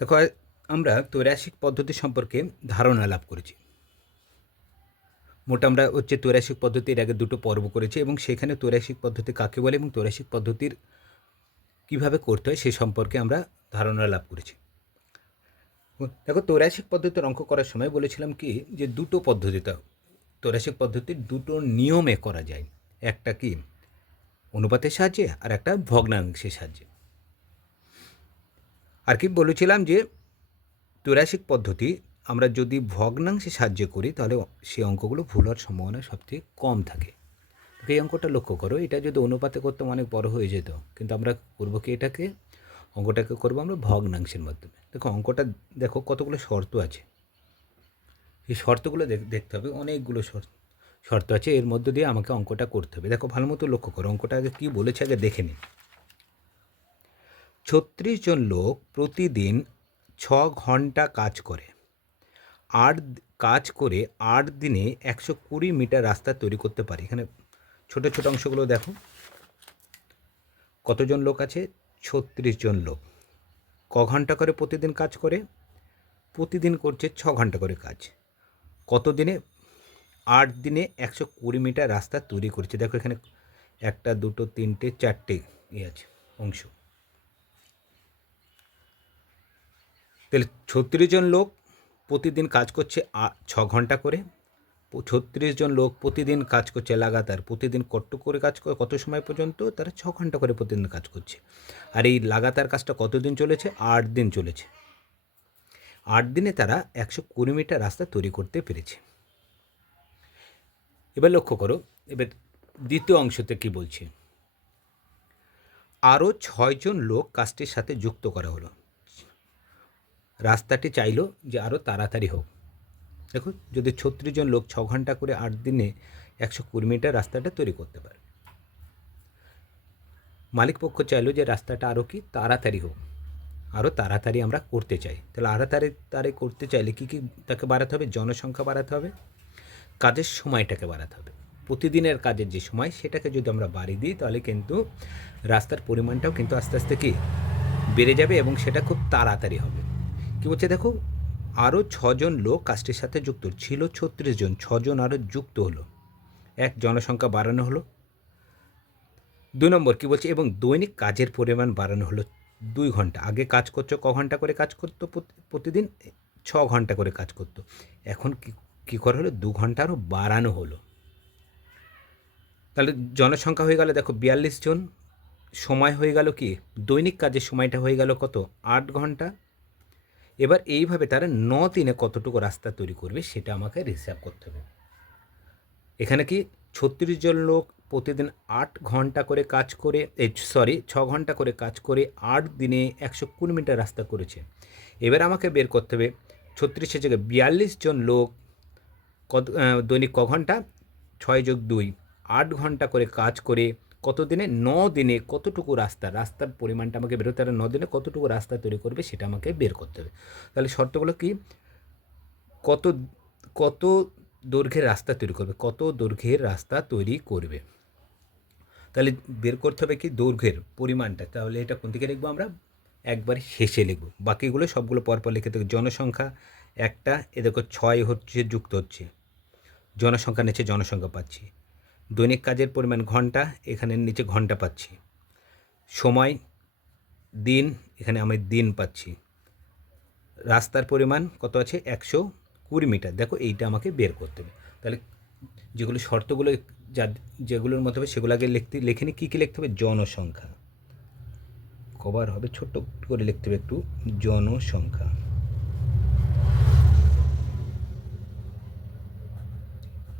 দেখো আমরা তৈরাসিক পদ্ধতি সম্পর্কে ধারণা লাভ করেছি। মোট আমরা হচ্ছে তৈরাসিক পদ্ধতির আগে দুটো পর্ব করেছি এবং সেখানে তৈরাসিক পদ্ধতি কাকে বলে এবং তৈরাসিক পদ্ধতির কীভাবে করতে হয় সে সম্পর্কে আমরা ধারণা লাভ করেছি। দেখো, তৈরাসিক পদ্ধতির অঙ্ক করার সময় বলেছিলাম কি যে দুটো পদ্ধতিতে, তৈরাসিক পদ্ধতির দুটো নিয়মে করা যায়। একটা কি, অনুপাতের সাহায্যে আর একটা ভগ্নাংশের সাহায্যে। আর কি বলেছিলাম যে ত্রৈরাসিক পদ্ধতি আমরা যদি ভগ্নাংশে সাহায্য করি, তাহলে সেই অঙ্কগুলো ভুল হওয়ার সম্ভাবনা সবথেকে কম থাকে। এই অঙ্কটা লক্ষ্য করো, এটা যদি অনুপাতে করতাম অনেক বড় হয়ে যেত, কিন্তু আমরা করব কি এটাকে? অঙ্কটাকে করব আমরা ভগ্নাংশের মাধ্যমে। দেখো, অঙ্কটা দেখো কতগুলো শর্ত আছে। এই শর্তগুলো দেখ- দেখতে হবে, অনেকগুলো শর্ত শর্ত আছে, এর মধ্য দিয়ে আমাকে অঙ্কটা করতে হবে। দেখো, ভালো মতো লক্ষ্য করো, অঙ্কটা আগে কী বলেছে আগে দেখে নিন ছত্রিশ জন লোক প্রতিদিন ছ ঘণ্টা কাজ করে। আট কাজ করে আট দিনে একশো কুড়ি মিটার রাস্তা তৈরি করতে পারে। এখানে ছোট ছোট অংশগুলো দেখো। কতজন লোক আছে? ছত্রিশ জন লোক। ক ঘণ্টা করে প্রতিদিন কাজ করে? প্রতিদিন করছে ছ ঘণ্টা করে কাজ। কত দিনে? আট দিনে একশো কুড়ি মিটার রাস্তা তৈরি করছে। দেখো এখানে একটা, দুটো, তিনটে, চারটে ইয়ে আছে অংশ। তাহলে ছত্রিশ জন লোক প্রতিদিন কাজ করছে ছ ঘণ্টা করে। ছত্রিশ জন লোক প্রতিদিন কাজ করছে লাগাতার, প্রতিদিন কত করে কাজ করে কত সময় পর্যন্ত? তারা ছ ঘণ্টা করে প্রতিদিন কাজ করছে। আর এই লাগাতার কাজটা কতদিন চলেছে? আট দিন চলেছে। আট দিনে তারা একশো কুড়ি মিটার রাস্তা তৈরি করতে পেরেছে। এবার লক্ষ্য করো, এবার দ্বিতীয় অংশতে কি বলছে? আরও ছয়জন লোক কাজটির সাথে যুক্ত করা হলো। রাস্তাটি চাইলো যে আরও তাড়াতাড়ি হোক। দেখো যদি ছত্রিশ জন লোক ছ ঘণ্টা করে আট দিনে একশো কুড়ি মিটার রাস্তাটা তৈরি করতে পারে। মালিক পক্ষ চাইলো যে রাস্তাটা আরও কি তাড়াতাড়ি হোক। আরও তাড়াতাড়ি আমরা করতে চাই। তাহলে আরও তাড়াতাড়ি করতে চাইলে কী কী তাকে বাড়াতে হবে? জনসংখ্যা বাড়াতে হবে। কাজের সময়টাকে বাড়াতে হবে। প্রতিদিনের কাজের যে সময়, সেটাকে যদি আমরা বাড়িয়ে দিই, তাহলে কিন্তু রাস্তার পরিমাণটাও কিন্তু আস্তে আস্তে কি বেড়ে যাবে এবং সেটা খুব তাড়াতাড়ি হবে। কী বলছে দেখো? আরও ছজন লোক কাজটির সাথে যুক্ত, ছিল ছত্রিশ জন, ছজন আরও যুক্ত হলো। এক, জনসংখ্যা বাড়ানো হলো। দুই নম্বর কী বলছে? এবং দৈনিক কাজের পরিমাণ বাড়ানো হলো দুই ঘণ্টা। আগে কাজ করছ, ক ঘণ্টা করে কাজ করতো প্রতিদিন? ছ ঘণ্টা করে কাজ করতো। এখন কি, কী করা হলো? দু ঘণ্টা আরও বাড়ানো হলো। তাহলে জনসংখ্যা হয়ে গেল দেখো বিয়াল্লিশ জন। সময় হয়ে গেল কি? দৈনিক কাজের সময়টা হয়ে গেল কত? আট ঘণ্টা। এবার এইভাবে তারা ন দিনে কতটুকু রাস্তা তৈরি করবে সেটা আমাকে হিসাব করতে হবে। এখানে কি ছত্রিশ জন লোক প্রতিদিন আট ঘণ্টা করে কাজ করে সরি ছ ঘণ্টা করে কাজ করে আট দিনে একশো কুড়ি মিটার রাস্তা করেছে। এবার আমাকে বের করতে হবে ছত্রিশের জায়গায় বিয়াল্লিশ জন লোক কত দৈনিক ক ঘণ্টা? ছয় যোগ দুই, আট ঘণ্টা করে কাজ করে কত দিনে ন দিনে কতটুকু রাস্তা? রাস্তার পরিমাণটা আমাকে বেরোতে হবে। ন দিনে কতটুকু রাস্তা তৈরি করবে সেটা আমাকে বের করতে হবে। তাহলে শর্তগুলো কি? কত কত দৈর্ঘ্যের রাস্তা তৈরি করবে? কত দৈর্ঘ্যের রাস্তা তৈরি করবে? তাহলে বের করতে হবে কি? দৈর্ঘ্যের পরিমাণটা। তাহলে এটা কোন দিকে লিখব আমরা? একবারে শেষে লিখব। বাকিগুলো সবগুলো পরপর লিখে দেবো জনসংখ্যা একটা, এ দেখো ছয় হচ্ছে, যুক্ত হচ্ছে। জনসংখ্যা নিচে জনসংখ্যা পাচ্ছি। দৈনিক কাজের পরিমাণ ঘণ্টা, এখানে নিচে ঘণ্টা পাচ্ছি। সময়, দিন, এখানে আমি দিন পাচ্ছি। রাস্তার পরিমাণ কত আছে? একশো কুড়ি মিটার। দেখো, এইটা আমাকে বের করতে হবে। তাহলে যেগুলো শর্তগুলো যা যেগুলোর মধ্যে হবে, সেগুলো আগে লিখতে, লিখে নিই, কী কী লিখতে হবে? জনসংখ্যা। কবার হবে, ছোট্ট করে লিখতে হবে একটু, জনসংখ্যা।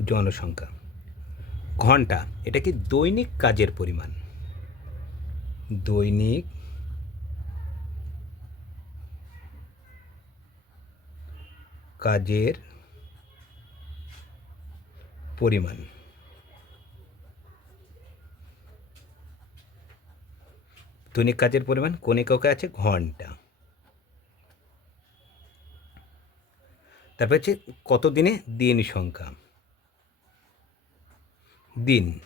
জনসংখ্যা। ঘণ্টা, এটা কি দৈনিক কাজের পরিমাণ? দৈনিক কাজের পরিমাণ। দৈনিক কাজের পরিমাণ কোন এককে আছে? ঘণ্টা। তারপর হচ্ছে কত দিনে দিন সংখ্যা? দিন।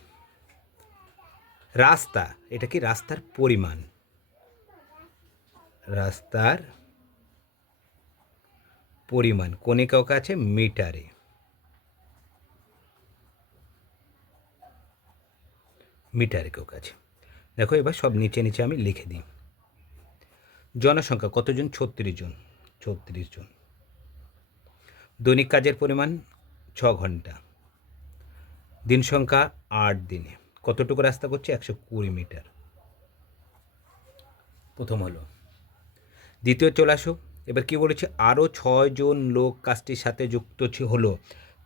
রাস্তা, এটা কি রাস্তার পরিমাণ? রাস্তার পরিমাণ কোনে কাউকে আছে মিটারে। মিটারে কেউ কাছে দেখো এবার সব নিচে নিচে আমি লিখে দিই। জনসংখ্যা, কতজন? ছত্রিশ জন। ছত্রিশ জন। দৈনিক কাজের পরিমাণ ছ ঘণ্টা। দিন সংখ্যা আট দিনে। কতটুকু রাস্তা করছে? একশো কুড়ি মিটার। প্রথম হলো। দ্বিতীয় চলে আসো। এবার কী বলেছে? আরও ছয়জন লোক কাজটির সাথে যুক্ত হলো।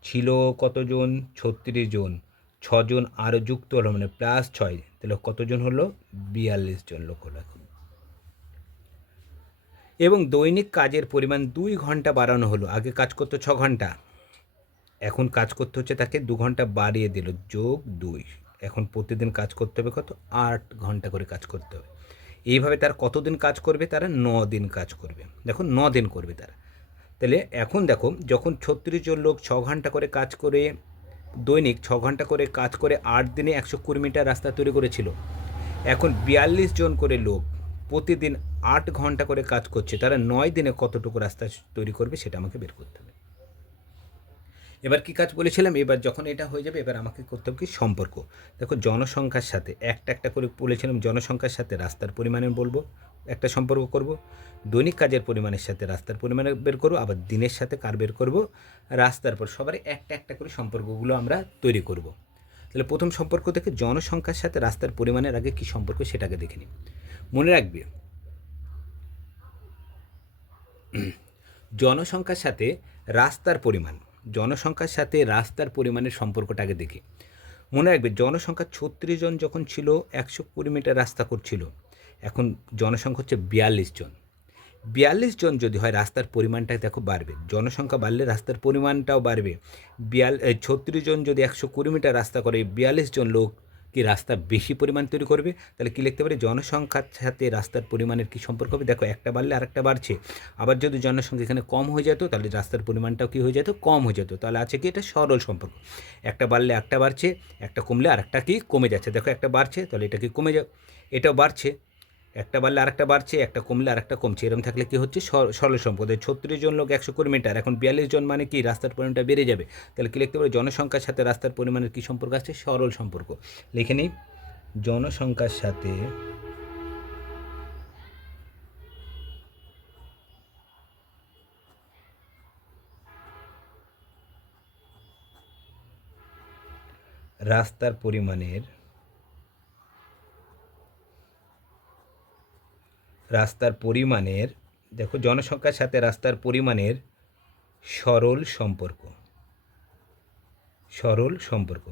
ছিল কতজন? ছত্রিশ জন। ছজন আরও যুক্ত হলো মানে প্লাস ছয়। তাহলে কতজন হলো? বিয়াল্লিশ জন লোক হলো এখন। এবং দৈনিক কাজের পরিমাণ দুই ঘণ্টা বাড়ানো হলো। আগে কাজ করতো ছ ঘণ্টা। এখন কাজ করতে হচ্ছে তাকে দু ঘণ্টা বাড়িয়ে দিল, যোগ দুই। এখন প্রতিদিন কাজ করতে হবে কত? আট ঘণ্টা করে কাজ করতে হবে। এইভাবে তারা কতদিন কাজ করবে? তারা ন দিন কাজ করবে। দেখো, ন দিন করবে তারা। তাহলে এখন দেখো, যখন ছত্রিশ জন লোক ছ ঘণ্টা করে কাজ করে, দৈনিক ছ ঘণ্টা করে কাজ করে আট দিনে একশো কুড়ি মিটার রাস্তা তৈরি করেছিল, এখন বিয়াল্লিশ জন করে লোক প্রতিদিন আট ঘণ্টা করে কাজ করছে, তারা নয় দিনে কতটুকু রাস্তা তৈরি করবে সেটা আমাকে বের করতে হবে। এবার কি কাজ বলেছিলাম? এবার যখন এটা হয়ে যাবে, এবার আমাকে করতে হবে কি? সম্পর্ক। দেখো, জনসংখ্যার সাথে, একটা একটা করে বলেছিলাম জনসংখ্যার সাথে রাস্তার পরিমাণে বলব, একটা সম্পর্ক করব। দৈনিক কাজের পরিমাণের সাথে রাস্তার পরিমাণে বের করব, আবার দিনের সাথে কার বের করব? রাস্তার পর সবারই একটা একটা করে সম্পর্কগুলো আমরা তৈরি করব। তাহলে প্রথম সম্পর্ক থেকে জনসংখ্যার সাথে রাস্তার পরিমাণের আগে কি সম্পর্ক সেটাকে দেখে নিই। মনে রাখবে, জনসংখ্যার সাথে রাস্তার পরিমাণ জনসংখ্যার সাথে রাস্তার পরিমাণের সম্পর্কটাকে দেখি। মনে রাখবে, জনসংখ্যা ছত্রিশ জন যখন ছিল, একশো কুড়ি মিটার রাস্তা করছিল। এখন জনসংখ্যা হচ্ছে বিয়াল্লিশ জন। বিয়াল্লিশ জন যদি হয়, রাস্তার পরিমাণটা দেখো বাড়বে। জনসংখ্যা বাড়লে রাস্তার পরিমাণটাও বাড়বে। বিয়াল ছত্রিশ জন যদি একশো কুড়ি মিটার রাস্তা করে, বিয়াল্লিশ জন লোক কি রাস্তা বেশি পরিমাণ তৈরি করবে? তাহলে কী লিখতে পারি? জনসংখ্যার সাথে রাস্তার পরিমাণের কী সম্পর্ক হবে? দেখো, একটা বাড়লে আরেকটা বাড়ছে। আবার যদি জনসংখ্যা এখানে কম হয়ে যেত, তাহলে রাস্তার পরিমাণটাও কী হয়ে যেত? কম হয়ে যেত। তাহলে আছে কি? এটা সরল সম্পর্ক। একটা বাড়লে একটা বাড়ছে, একটা কমলে আরেকটা কি? কমে যাচ্ছে। দেখো, একটা বাড়ছে, তাহলে এটা কি কমে যাও এটাও বাড়ছে। একটা বাড়লে আরেকটা বাড়ছে, একটা কমলে আরেকটা কমছে এরকম থাকলে কি হচ্ছে? সর- সরল সম্পদ ছত্রিশ জন লোক একশো কুড়ি মিটার, এখন বিয়াল্লিশ জন মানে কি? রাস্তার পরিমাণটা বেড়ে যাবে। তাহলে কি লিখতে পারি? জনসংখ্যার সাথে রাস্তার পরিমাণের কী সম্পর্ক আছে? সরল সম্পর্ক। লিখে নিই। জনসংখ্যার সাথে রাস্তার পরিমাণের রাস্তার পরিমাণের, দেখো জনসংখ্যার সাথে রাস্তার পরিমাণের সরল সম্পর্ক। সরল সম্পর্ক।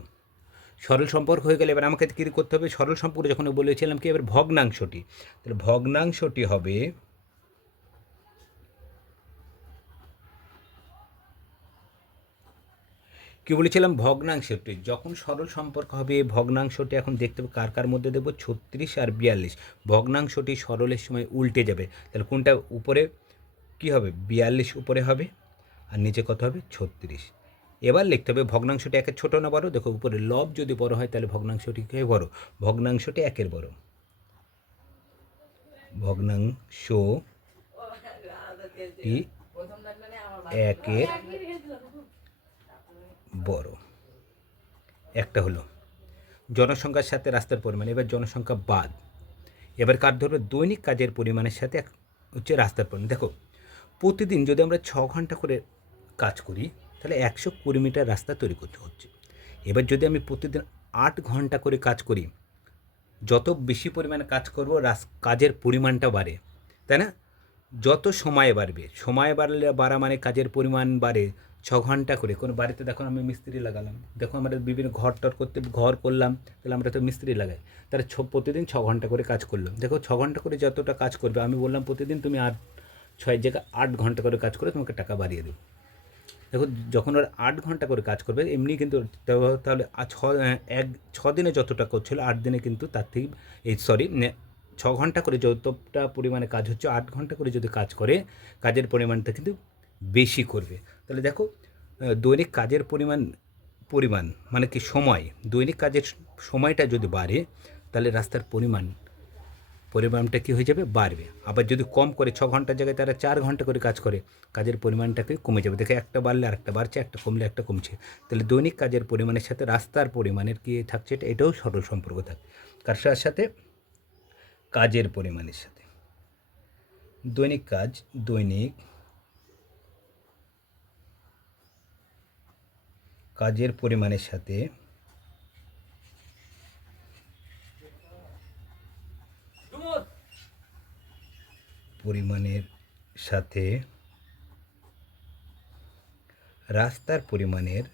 সরল সম্পর্ক হয়ে গেলে এবার আমাকে কী করতে হবে? সরল সম্পর্ক যখন বলেছিলাম কি? এবার ভগ্নাংশটি। তাহলে ভগ্নাংশটি হবে কি বলেছিলাম? ভগ্নাংশটি যখন সরল সম্পর্ক হবে ভগ্নাংশটি এখন দেখতে হবে কার কার মধ্যে দেবো? ছত্রিশ আর বিয়াল্লিশ। ভগ্নাংশটি সরলের সময় উল্টে যাবে। তাহলে কোনটা উপরে কি হবে? বিয়াল্লিশ উপরে হবে। আর নিচে কত হবে? ছত্রিশ। এবার লিখতে হবে ভগ্নাংশটি একের ছোটো না বড়? দেখো উপরে লব যদি বড় হয় তাহলে ভগ্নাংশটি কে বড়। ভগ্নাংশটি একের বড়। ভগ্নাংশ একের বড়। একটা হলো, জনসংখ্যার সাথে রাস্তার পরিমাণ, এবার জনসংখ্যা বাদ। এবার কার ধরবে? দৈনিক কাজের পরিমাণের সাথে হচ্ছে রাস্তার পরিমাণ। দেখো, প্রতিদিন যদি আমরা ছ ঘণ্টা করে কাজ করি, তাহলে একশো কুড়ি মিটার রাস্তা তৈরি করতে হচ্ছে। এবার যদি আমি প্রতিদিন আট ঘণ্টা করে কাজ করি, যত বেশি পরিমাণে কাজ করব কাজের পরিমাণটা বাড়ে, তাই না? যত সময় বাড়বে, সময় বাড়লে বাড়া মানে কাজের পরিমাণ বাড়ে ছ ঘণ্টা করে। কোনো বাড়িতে দেখো আমি মিস্ত্রি লাগালাম। দেখো আমরা বিভিন্ন ঘর টর করতে, ঘর করলাম, তাহলে আমরা তো মিস্ত্রি লাগাই। তাহলে ছ প্রতিদিন ছ ঘণ্টা করে কাজ করলাম। দেখো ছ ঘণ্টা করে যতটা কাজ করবে, আমি বললাম প্রতিদিন তুমি আট, ছয় জায়গায় আট ঘণ্টা করে কাজ করে তোমাকে টাকা বাড়িয়ে দেবো। দেখো যখন ওরা আট ঘণ্টা করে কাজ করবে, এমনি কিন্তু তাহলে ছ এক, ছ দিনে যতটা করছিল, আট দিনে কিন্তু তার থেকে এই সরি ছ ঘণ্টা করে যতটা পরিমাণে কাজ হচ্ছে, আট ঘণ্টা করে যদি কাজ করে, কাজের পরিমাণটা কিন্তু বেশি করবে। তাহলে দেখো দৈনিক কাজের পরিমাণ পরিমাণ মানে কি সময়, দৈনিক কাজের সময়টা যদি বাড়ে, তাহলে রাস্তার পরিমাণ, পরিমাণটা কী হয়ে যাবে? বাড়বে। আবার যদি কম করে ছ ঘণ্টার জায়গায় তারা চার ঘণ্টা করে কাজ করে, কাজের পরিমাণটাকে কমে যাবে। দেখে একটা বাড়লে আরেকটা বাড়ছে, একটা কমলে একটা কমছে। তাহলে দৈনিক কাজের পরিমাণের সাথে রাস্তার পরিমাণের কী থাকছে? এটা এটাও সরল সম্পর্ক থাকে। কার সাথে কাজের পরিমাণের সাথে। দৈনিক কাজ, দৈনিক কাজের পরিমাণের সাথে পরিমাণের সাথে রাস্তার পরিমাণের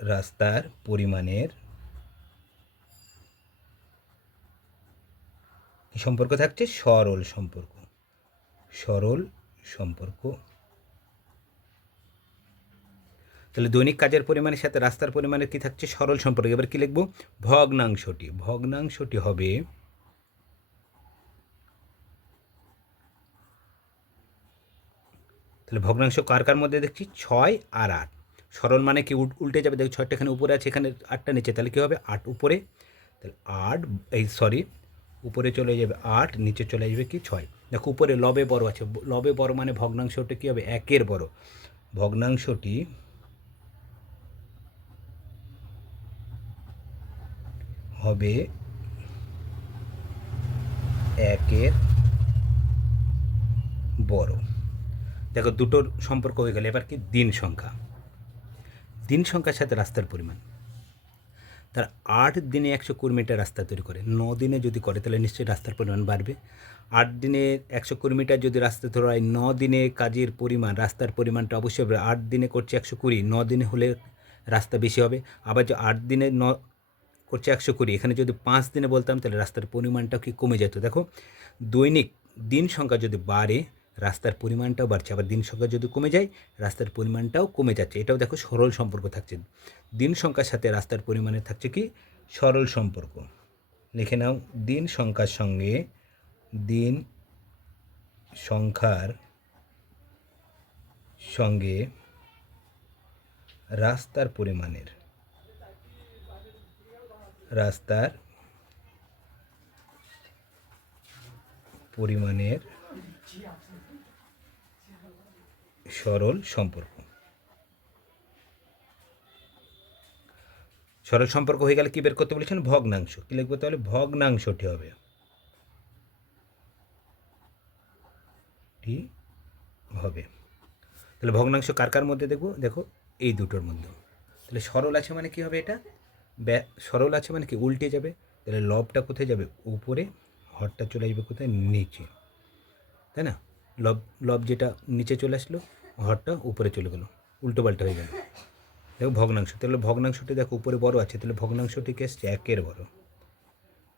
রাস্তার পরিমাণের সম্পর্ক থাকছে? সরল সম্পর্ক। সরল সম্পর্ক তাহলে দৈনিক কাজের পরিমাণের সাথে রাস্তার পরিমাণের কি থাকছে? সরল সম্পর্ক। এবার কি লিখব? ভগ্নাংশটি। ভগ্নাংশটি হবে তাহলে ভগ্নাংশ কার কার মধ্যে দেখছি? ছয় আর আট। সরল মানে কি? উল- উল্টে যাবে। দেখো ছয়টা এখানে উপরে আছে, এখানে আটটা নিচে। তাহলে কী হবে? আট উপরে। তাহলে আট, এই সরি, উপরে চলে যাবে আট, নিচে চলে যাবে কি? ছয়। দেখো উপরে লবে বড় আছে। লবে বড় মানে ভগ্নাংশটা কী হবে? একের বড়। ভগ্নাংশটি হবে একের বড়। দেখো, দুটোর সম্পর্ক হয়ে গেলে এবার কি? দিন সংখ্যা। দিন সংখ্যার সাথে রাস্তার পরিমাণ। তার আট দিনে একশো কুড়ি মিটার রাস্তা তৈরি করে। ন দিনে যদি করে, তাহলে নিশ্চয়ই রাস্তার পরিমাণ বাড়বে। আট দিনে একশো কুড়ি মিটার যদি রাস্তা ধরা হয়, ন দিনে কাজের পরিমাণ, রাস্তার পরিমাণটা অবশ্যই হবে আট দিনে করছে একশো কুড়ি, ন দিনে হলে রাস্তা বেশি হবে। আবার যে আট দিনে ন করছে একশো কুড়ি। এখানে যদি পাঁচ দিনে বলতাম, তাহলে রাস্তার পরিমাণটাও কি কমে যেত? দেখো, দৈনিক দিন সংখ্যা যদি বাড়ে, রাস্তার পরিমাণটাও বাড়ছে। আবার দিন সংখ্যা যদি কমে যায়, রাস্তার পরিমাণটাও কমে যাচ্ছে। এটাও দেখো সরল সম্পর্ক থাকছে। দিন সংখ্যার সাথে রাস্তার পরিমাণে থাকছে কি? সরল সম্পর্ক। লিখে নাও, দিন সংখ্যার সঙ্গে দিন সংখ্যার সঙ্গে রাস্তার পরিমাণের রাস্তার পরিমাণের সরল সম্পর্ক। সরল সম্পর্ক হয়ে গেলে কি বের করতে বলেছেন? ভগ্নাংশ। কি লিখব তাহলে? ভগ্নাংশটি হবে। টি হবে। তাহলে ভগ্নাংশ কার কার মধ্যে দেখব? দেখো, এই দুটোর মধ্যে তাহলে সরল আছে মানে কি হবে এটা? সরল আছে মানে কি? উল্টে যাবে। তাহলে লবটা কোথায় যাবে? উপরে। হরটা চলে আসবে কোথায়? নিচে। তাই না? লব লব যেটা নিচে চলে আসলো, হরটা উপরে চলে গেলো। উল্টো পাল্টা হয়ে গেল। দেখো ভগ্নাংশ। তাহলে ভগ্নাংশটি দেখো, উপরে বড় আছে। তাহলে ভগ্নাংশটি কে এসছে? একের বড়।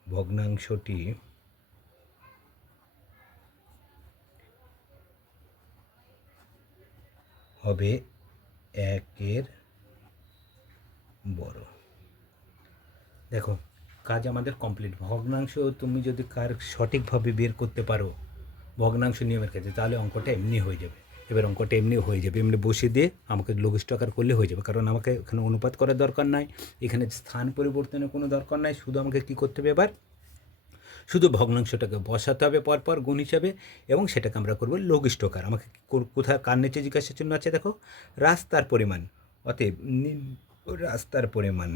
ভগ্নাংশটি হবে একের বড়। দেখো, কাজ আমাদের কমপ্লিট ভগ্নাংশ তুমি যদি কার সঠিকভাবে বের করতে পারো, ভগ্নাংশ নিয়মের কাছে তাহলে অঙ্কটা এমনি হয়ে যাবে। এবার অঙ্কটা এমনি হয়ে যাবে। এমনি বসিয়ে দিয়ে আমাকে লঘিষ্ঠ আকার করলে হয়ে যাবে। কারণ আমাকে এখানে অনুপাত করার দরকার নাই, এখানে স্থান পরিবর্তনের কোনো দরকার নাই। শুধু আমাকে কী করতে হবে এবার? শুধু ভগ্নাংশটাকে বসাতে হবে পরপর গুণ হিসাবে, এবং সেটাকে আমরা করব লঘিষ্ঠকার আমাকে কোথায়, কার নিচে জিজ্ঞাসা চিহ্ন আছে দেখো? রাস্তার পরিমাণ। অতএব রাস্তার পরিমাণ।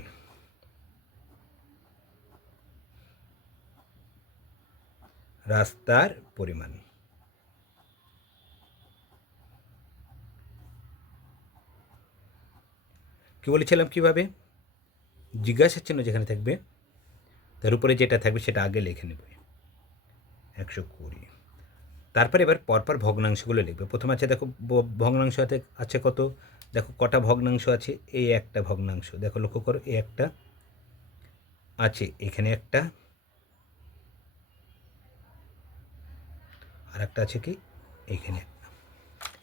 রাস্তার পরিমাণ। কি বলেছিলাম কীভাবে? জিজ্ঞাসার চিহ্ন যেখানে থাকবে, তার উপরে যেটা থাকবে সেটা আগে লিখে নেবে। একশো কুড়ি। তারপরে এবার পরপর ভগ্নাংশগুলো লিখবে। প্রথম আছে দেখো ভগ্নাংশ আছে আছে কত? দেখো কটা ভগ্নাংশ আছে? এই একটা ভগ্নাংশ। দেখো লক্ষ্য করো এই একটা আছে, এখানে একটা আর একটা আছে কি? এইখানে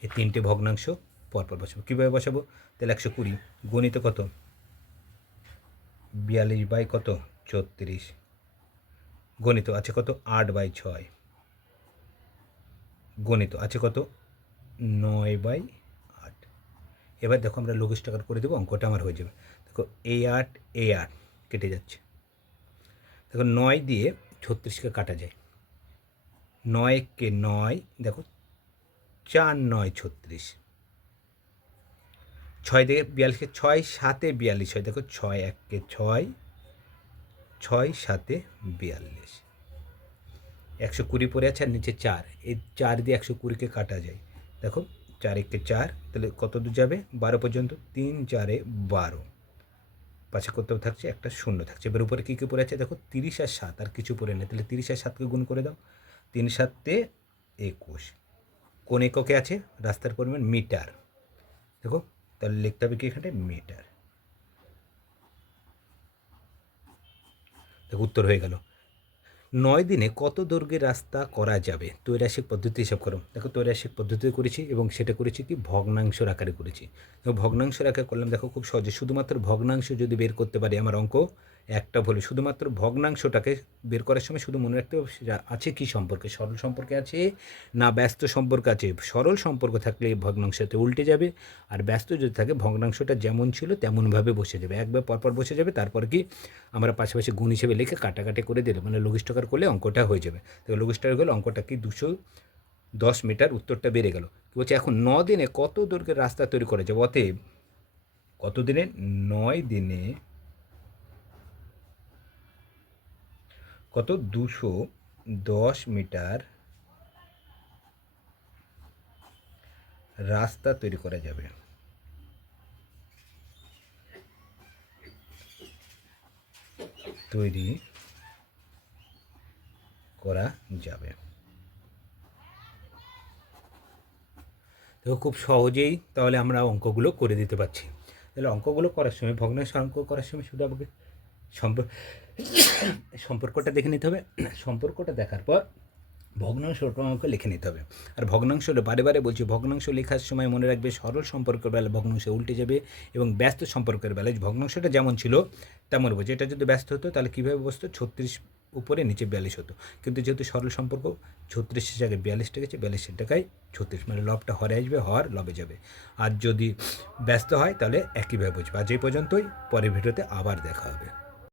এই তিনটে ভগ্নাংশ পরপর বসাবো। কীভাবে বসাবো? তাহলে একশো কুড়ি। গণিত কত? বিয়াল্লিশ বাই কত? চৌত্রিশ। গণিত আছে কত? আট বাই ছয়। গণিত আছে কত? নয় বাই আট। এবার দেখো আমরা লঘিষ্ঠ আকার করে দেবো, অঙ্কটা আমার হয়ে যাবে। দেখো এই আট এই আট কেটে যাচ্ছে। দেখো, নয় দিয়ে ছত্রিশকে কাটা যায়। নয়কে নয়, দেখো, চার, নয়, ছত্রিশ। ছয় থেকে বিয়াল্লিশকে ছয়, সাতে বিয়াল্লিশ হয়। দেখো, ছয়, এককে ছয় ছয়, সাতে বিয়াল্লিশ। একশো কুড়ি পরে আছে আর নিচে চার। এই চার দিয়ে একশো কুড়িকে কাটা যায়। দেখো, চার একে চার, তাহলে কত দূর যাবে? বারো পর্যন্ত। তিন, চারে বারো। পাশে কত থাকছে একটা শূন্য থাকছে। এবার উপরে কী কী পড়ে আছে? দেখো, তিরিশ আর সাত, আর কিছু পড়ে নেই। তাহলে তিরিশ আর সাতকে গুণ করে দাও। তিন সাতে একুশ। কোন এককে আছে? রাস্তার পরিমাণ মিটার। দেখো, তাহলে লিখতে হবে কি এখানে? মিটার। দেখো, উত্তর হয়ে গেল। নয় দিনে কত দৈর্ঘ্যের রাস্তা করা যাবে? তৈরাসিক পদ্ধতি হিসাব করো। দেখো তৈরাসিক পদ্ধতিতে করেছি এবং সেটা করেছি কি? ভগ্নাংশের আকারে করেছি। ভগ্নাংশের আকারে করলাম, দেখো, খুব সহজে। শুধুমাত্র ভগ্নাংশ যদি বের করতে পারি, আমার অঙ্ক একটা ভুল শুধুমাত্র ভগ্নাংশটাকে বের করার সময় শুধু মনে রাখতে হবে আছে কি সম্পর্কে, সরল সম্পর্কে আছে না ব্যস্ত সম্পর্ক আছে? সরল সম্পর্ক থাকলে ভগ্নাংশতে উল্টে যাবে আর ব্যস্ত যদি থাকে, ভগ্নাংশটা যেমন ছিল তেমনভাবে বসে যাবে। একবার পরপর বসে যাবে, তারপর কি আমরা পাশাপাশি গুণ হিসেবে লিখে কাটাকাটি করে দিলে মানে লঘিষ্ঠকার করলে অঙ্কটা হয়ে যাবে। তো লঘিষ্ঠকার করলে অঙ্কটা কি দুশো দশ মিটার উত্তরটা বেড়ে গেল। বলছে, এখন ন দিনে কত দৈর্ঘ্যের রাস্তা তৈরি করা যাবে অতএব কত দিনে? নয় দিনে কত? দুশো দশ মিটার রাস্তা তৈরি করা যাবে। তৈরি করা যাবে। তো খুব সহজেই তাহলে আমরা অঙ্কগুলো করে দিতে পারছি। তাহলে অঙ্কগুলো করার সময়, ভগ্নাংশ অঙ্ক করার সময় শুধু আমাকে সম্পর্কটা দেখে নিতে হবে। সম্পর্কটা দেখার পর ভগ্নাংশটা আমাকে লিখে নিতে হবে। আর ভগ্নাংশ বারে বারে বলছি, ভগ্নাংশ লেখার সময় মনে রাখবে সরল সম্পর্কের বেলা ভগ্নাংশ উল্টে যাবে এবং ব্যস্ত সম্পর্কের বেলায় ভগ্নাংশটা যেমন ছিল, তেমন বলছে এটা যদি ব্যস্ত হতো, তাহলে কীভাবে বসতো? ছত্রিশ উপরে নিচে বিয়াল্লিশ হতো। কিন্তু যেহেতু সরল সম্পর্ক, ছত্রিশের জায়গায় বিয়াল্লিশটা গেছে, বিয়াল্লিশের টাকায় ছত্রিশ। মানে লবটা হরে আসবে, হর লবে যাবে। আর যদি ব্যস্ত হয়, তাহলে একইভাবে বুঝবে আজ এই পর্যন্তই, পরের ভিডিওতে আবার দেখা হবে।